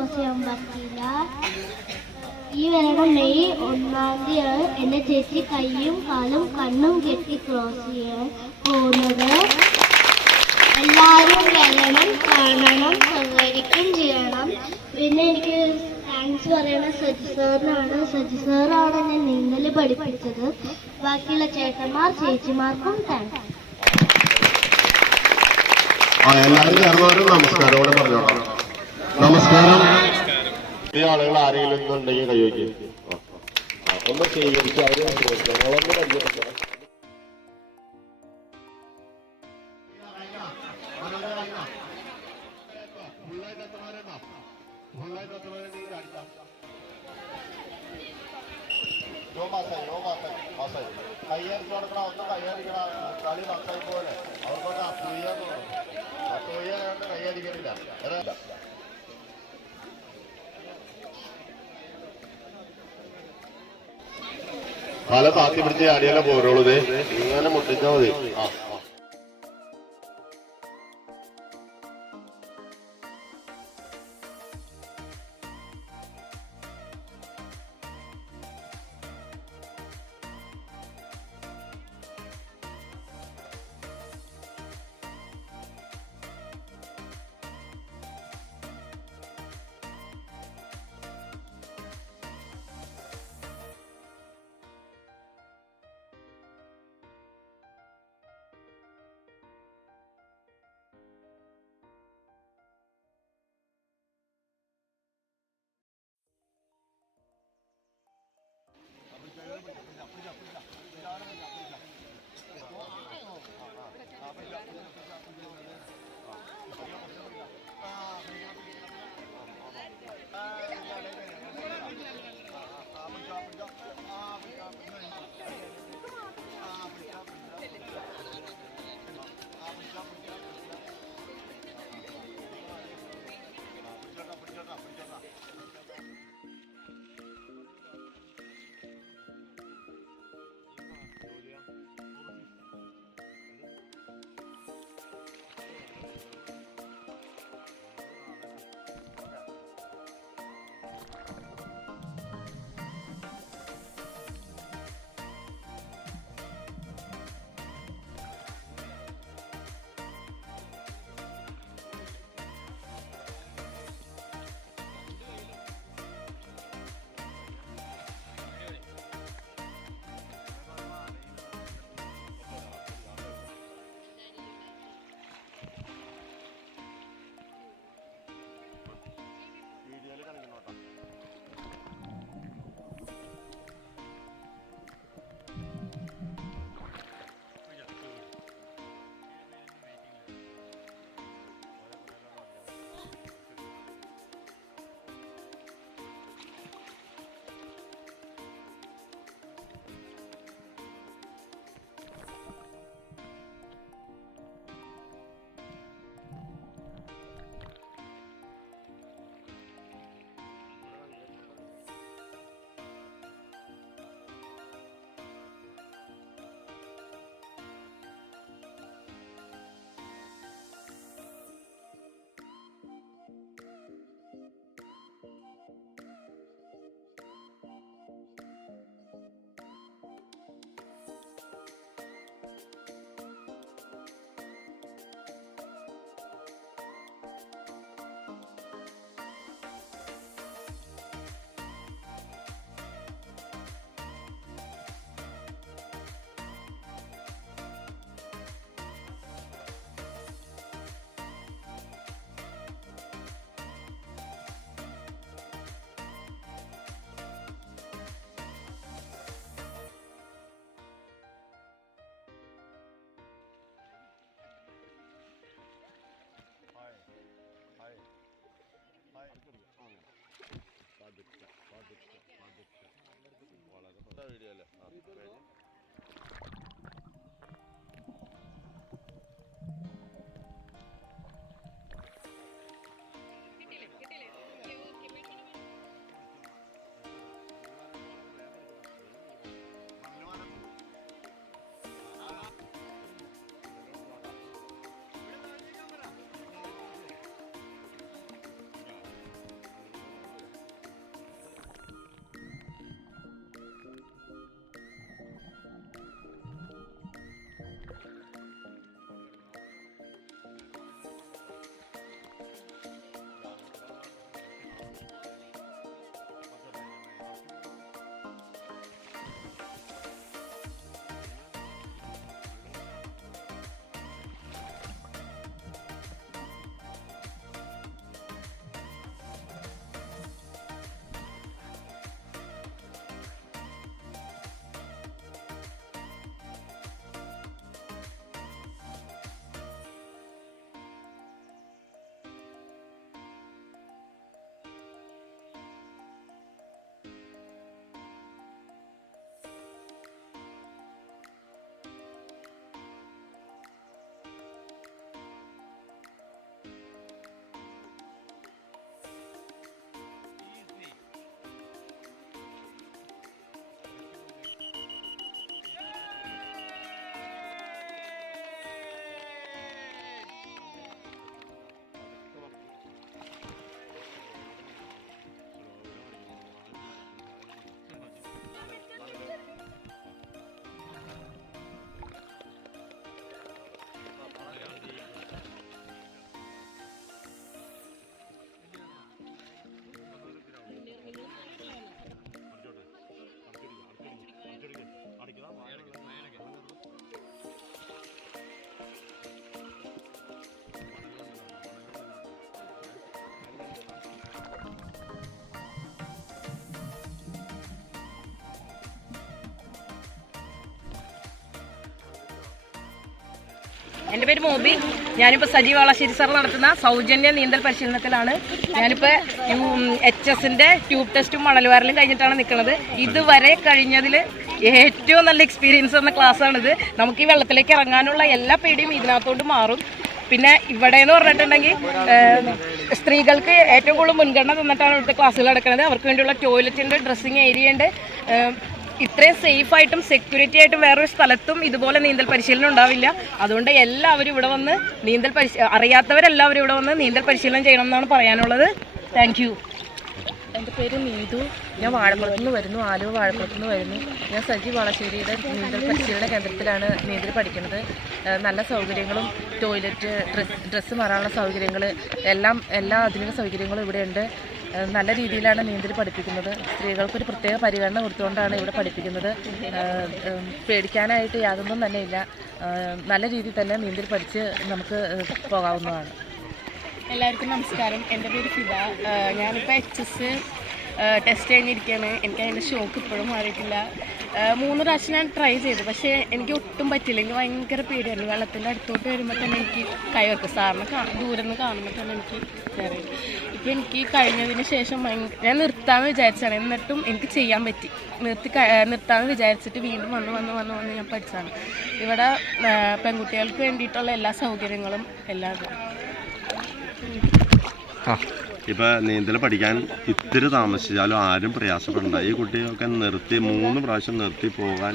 Cross ചെയ്യാൻ പറ്റില്ല. ഈ വരുന്ന മെയ് 1-ാം തീയതിയാണ് എൻ്റെ ചേച്ചി കൈയും കാലും കണ്ണും കെട്ടി ക്രോസ് ചെയ്യാൻ പോകുന്നത്. എല്ലാവരും വരണം, കാണണം, സഹകരിക്കുകയും ചെയ്യണം. പിന്നെ എനിക്ക് താങ്ക്സ് പറയണത് സജി സാറിനാണ്. സജി സാറാണ് എന്നെ നീന്തൽ പഠിപ്പിച്ചത്. ബാക്കിയുള്ള ചേട്ടന്മാർ ചേച്ചിമാർക്കും താങ്ക്സ്. എല്ലാവരും ചേർന്നവരും നമസ്കാരം പറഞ്ഞോളാം. നമസ്കാരം. ഈ ആളുകൾ ആരെങ്കിലും ഉണ്ടെങ്കിൽ കൈവയ്ക്കും ഒന്ന് സ്വീകരിച്ച് അവര് ഞങ്ങളൊന്ന് പരിചയപ്പെട്ട കയ്യടിച്ചു കൊടുക്കണം. ഒന്ന് കയ്യടിക്കണം. കളി നന്നായി പോലെ അവർക്കൊക്കെ അസൂയെന്ന് പറഞ്ഞു. അസൂയുണ്ട് കയ്യടിക്കണില്ല. തല താത്തി പിടിച്ച് ചാടിയാലേ പോരുള്ളൂ. ഇങ്ങനെ മുട്ടിച്ചാൽ മതി. വീഡിയോ അല്ലേ? എൻ്റെ പേര് മോബി. ഞാനിപ്പോൾ സജീവ് വളശ്ശേരി സാർ നടത്തുന്ന സൗജന്യ നീന്തൽ പരിശീലനത്തിലാണ്. ഞാനിപ്പോൾ HS-ന്റെ ട്യൂബ് ടെസ്റ്റും മണൽവാരലും കഴിഞ്ഞിട്ടാണ് നിൽക്കുന്നത്. ഇതുവരെ കഴിഞ്ഞതിൽ ഏറ്റവും നല്ല എക്സ്പീരിയൻസ് എന്ന ക്ലാസ്സാണിത്. നമുക്ക് ഈ വെള്ളത്തിലേക്ക് ഇറങ്ങാനുള്ള എല്ലാ പേടിയും ഇതിനകത്തോട്ട് മാറും. പിന്നെ ഇവിടെ എന്ന് പറഞ്ഞിട്ടുണ്ടെങ്കിൽ സ്ത്രീകൾക്ക് ഏറ്റവും കൂടുതൽ മുൻഗണന തന്നിട്ടാണ് ഇവിടുത്തെ ക്ലാസ്സുകൾ നടക്കുന്നത്. അവർക്ക് വേണ്ടിയുള്ള ടോയ്ലറ്റ് ഉണ്ട്, ഡ്രസ്സിങ് ഏരിയ ഉണ്ട്. ഇത്രയും സേഫായിട്ടും സെക്യൂരിറ്റി ആയിട്ടും വേറൊരു സ്ഥലത്തും ഇതുപോലെ നീന്തൽ പരിശീലനം ഉണ്ടാവില്ല. അതുകൊണ്ട് എല്ലാവരും ഇവിടെ വന്ന് അറിയാത്തവരെല്ലാവരും ഇവിടെ വന്ന് നീന്തൽ പരിശീലനം ചെയ്യണം എന്നാണ് പറയാനുള്ളത്. Thank you. എൻ്റെ പേര് നീതു. ഞാൻ വാഴക്കുളത്തുനിന്ന് വരുന്നു, ആലുവ വാഴക്കുളത്തുനിന്ന് വരുന്നു. ഞാൻ സജീവ് വളശ്ശേരിയുടെ നീന്തൽ പരിശീലന കേന്ദ്രത്തിലാണ് നീന്തൽ പഠിക്കുന്നത്. നല്ല സൗകര്യങ്ങളും ടോയ്ലറ്റ്, ഡ്രസ്സ് മാറാനുള്ള സൗകര്യങ്ങൾ എല്ലാ ആധുനിക സൗകര്യങ്ങളും ഇവിടെയുണ്ട്. നല്ല രീതിയിലാണ് നീന്തൽ പഠിപ്പിക്കുന്നത്. സ്ത്രീകൾക്കൊരു പ്രത്യേക പരിഗണന കൊടുത്തുകൊണ്ടാണ് ഇവിടെ പഠിപ്പിക്കുന്നത്. പേടിക്കാനായിട്ട് യാതൊന്നും തന്നെ ഇല്ല. നല്ല രീതിയിൽ തന്നെ നീന്തൽ പഠിച്ച് നമുക്ക് പോകാവുന്നതാണ്. എല്ലാവർക്കും നമസ്കാരം. എൻ്റെ പേര് ഫിദ. ഞാനിപ്പോൾ HS ടെസ്റ്റ് കഴിഞ്ഞിരിക്കുകയാണ്. എനിക്ക് അതിൻ്റെ ഷോക്ക് ഇപ്പോഴും മാറിയിട്ടില്ല. 3 പ്രാവശ്യം ഞാൻ ട്രൈ ചെയ്തു, പക്ഷേ എനിക്ക് ഒട്ടും പറ്റില്ല. എനിക്ക് ഭയങ്കര പേടിയായിരുന്നു. വെള്ളത്തിൻ്റെ അടുത്തോട്ട് വരുമ്പോൾ തന്നെ എനിക്ക് കൈവെക്കും. സാറിന് ദൂരെ നിന്ന് കാണുമ്പോൾ തന്നെ എനിക്ക് കയറി. ഇപ്പോൾ എനിക്ക് കഴിഞ്ഞതിന് ശേഷം ഞാൻ നിർത്താമെന്ന് വിചാരിച്ചാണ്. എന്നിട്ടും എനിക്ക് ചെയ്യാൻ പറ്റി. നിർത്താമെന്ന് വിചാരിച്ചിട്ട് വീണ്ടും വന്ന് ഞാൻ പഠിച്ചതാണ്. ഇവിടെ പെൺകുട്ടികൾക്ക് വേണ്ടിയിട്ടുള്ള എല്ലാ സൗകര്യങ്ങളും എല്ലാം. ഇപ്പൊ നീന്തൽ പഠിക്കാൻ ഇത്തിരി താമസിച്ചാലും ആരും പ്രയാസപ്പെടണ്ട. ഈ കുട്ടികൾക്ക് 3 പ്രാവശ്യം നിർത്തി പോകാൻ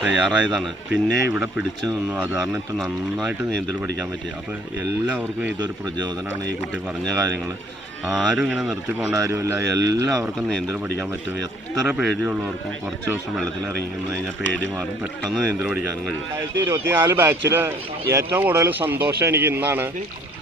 തയ്യാറായതാണ്. പിന്നെ ഇവിടെ പിടിച്ചു നിന്നു. അത് കാരണം ഇപ്പം നന്നായിട്ട് നീന്തൽ പഠിക്കാൻ പറ്റി. അപ്പോൾ എല്ലാവർക്കും ഇതൊരു പ്രചോദനമാണ്. ഈ കുട്ടി പറഞ്ഞ കാര്യങ്ങൾ ആരും ഇങ്ങനെ നിർത്തി പോകേണ്ട കാര്യമില്ല. എല്ലാവർക്കും നീന്തൽ പഠിക്കാൻ പറ്റും. എത്ര പേടിയുള്ളവർക്കും കുറച്ച് ദിവസം വെള്ളത്തിൽ ഇറങ്ങി നിന്ന് കഴിഞ്ഞാൽ പേടി മാറും. പെട്ടെന്ന് നീന്തൽ പഠിക്കാനും കഴിയും. 2024 ബാച്ചിൽ ഏറ്റവും കൂടുതൽ സന്തോഷം എനിക്ക് ഇന്നാണ്.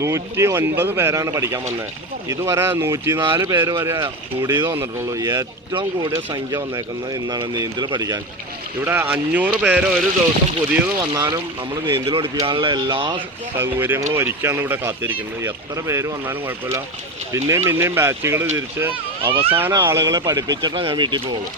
109 പേരാണ് പഠിക്കാൻ വന്നത്. ഇതുവരെ 104 പേര് വരെ കൂടിയത് വന്നിട്ടുള്ളൂ. ഏറ്റവും കൂടിയ സംഖ്യ വന്നേക്കുന്നത് ഇന്നാണ് നീന്തൽ പഠിക്കാൻ. ഇവിടെ 500 പേര് ഒരു ദിവസം പുതിയത് വന്നാലും നമ്മൾ നീന്തൽ പഠിപ്പിക്കാനുള്ള എല്ലാ സൗകര്യങ്ങളും ഒരുക്കിയാണ് ഇവിടെ കാത്തിരിക്കുന്നത്. എത്ര പേര് വന്നാലും കുഴപ്പമില്ല. പിന്നെയും ബാച്ചുകൾ തിരിച്ച് അവസാന ആളുകളെ പഠിപ്പിച്ചിട്ടാണ് ഞാൻ വീട്ടിൽ പോകുള്ളൂ.